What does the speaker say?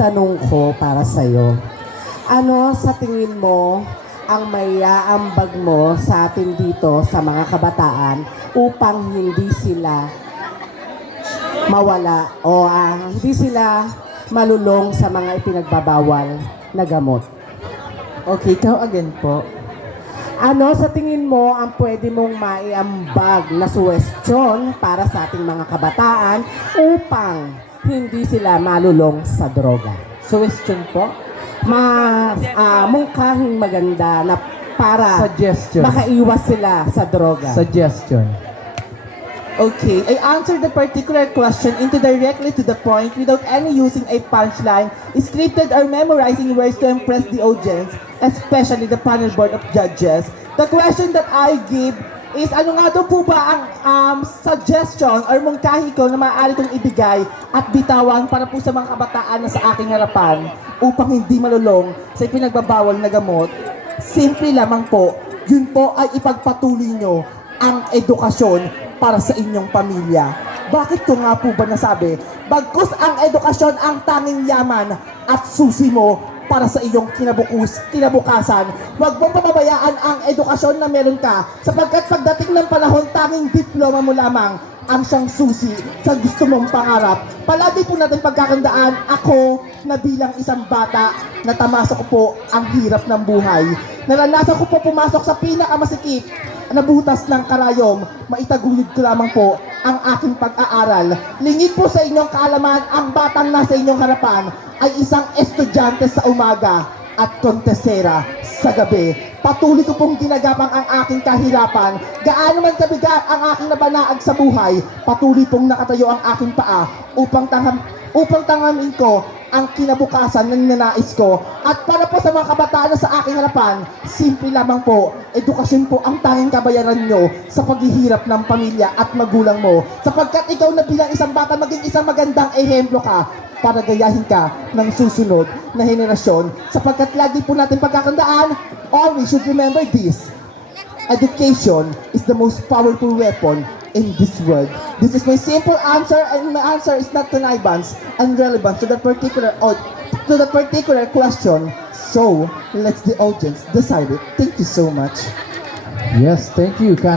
tanong ko para sa'yo. Ano sa tingin mo ang maiaambag mo sa atin dito sa mga kabataan upang hindi sila mawala o hindi sila malulong sa mga ipinagbabawal na gamot? Okay, ikaw again po. Ano sa tingin mo ang pwede mong maiambag na suwestyon para sa ating mga kabataan upang hindi sila malulong sa droga? Suggestion po? Mungkahing maganda na para Suggestion. makaiwas sila sa droga. Suggestion. Okay, I answered the particular question into directly to the point without any using a punchline, scripted or memorizing words to impress the audience, especially the panel board of judges. The question that I give is ano nga daw po ba ang suggestion or mungkahi ko na maaari kong ibigay at bitawan para po sa mga kabataan na sa aking harapan upang hindi malulong sa ipinagbabawal na gamot? Simple lamang po, yun po ay ipagpatuloy nyo ang edukasyon para sa inyong pamilya. Bakit ko nga po ba nasabi? Bagkus ang edukasyon ang tanging yaman at susi mo para sa iyong kinabukasan. Huwag mong pababayaan ang edukasyon na meron ka sapagkat pagdating ng panahon, tanging diploma mo lamang ang siyang susi sa gusto mong pangarap. Palagi po natin pagkakandaan, ako na bilang isang bata, natamasok ko po ang hirap ng buhay. Naranasan ko po pumasok sa pinakamasikip na butas ng karayom, maitaguyod ko lamang po ang aking pag-aaral. Lingid po sa inyong kaalaman, ang batang nasa inyong harapan ay isang estudyante sa umaga at kontesera sa gabi. Patuloy ko pong ginagapang ang aking kahirapan. Gaano man kabigat ang aking nabanaag sa buhay, patuloy pong nakatayo ang aking paa upang tangamin ko ang kinabukasan na ninanais ko. At para po sa mga kabataan na sa aking harapan, simple lamang po, edukasyon po ang tanging kabayaran nyo sa paghihirap ng pamilya at magulang mo. Sapagkat ikaw na bilang isang bata, maging isang magandang ehemplo ka para gayahin ka ng susunod na henerasyon. Sapagkat lagi po natin pagkakandaan, always should remember this: education is the most powerful weapon in this world. This is my simple answer, and my answer is not connivance and relevant to that particular question. So, let's the audience decide it. Thank you so much. Yes, thank you.